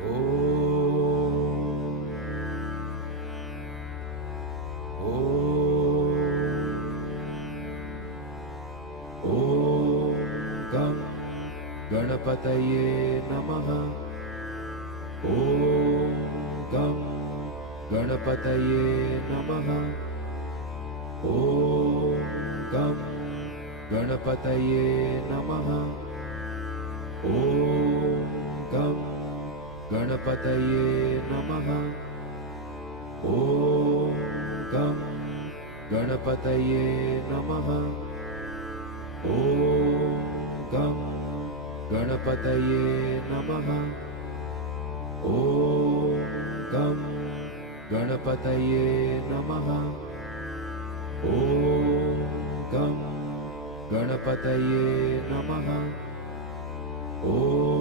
ॐ गं गणपतये नमः। ॐ गं गणपतये नमः। ॐ गं गणपतये नमः। ॐ गं गणपतये नमः। ॐ गं गणपतये नमः। ॐ गं गणपतये नमः। ॐ गं गणपतये नमः। ॐ गं गणपतये नमः। ॐ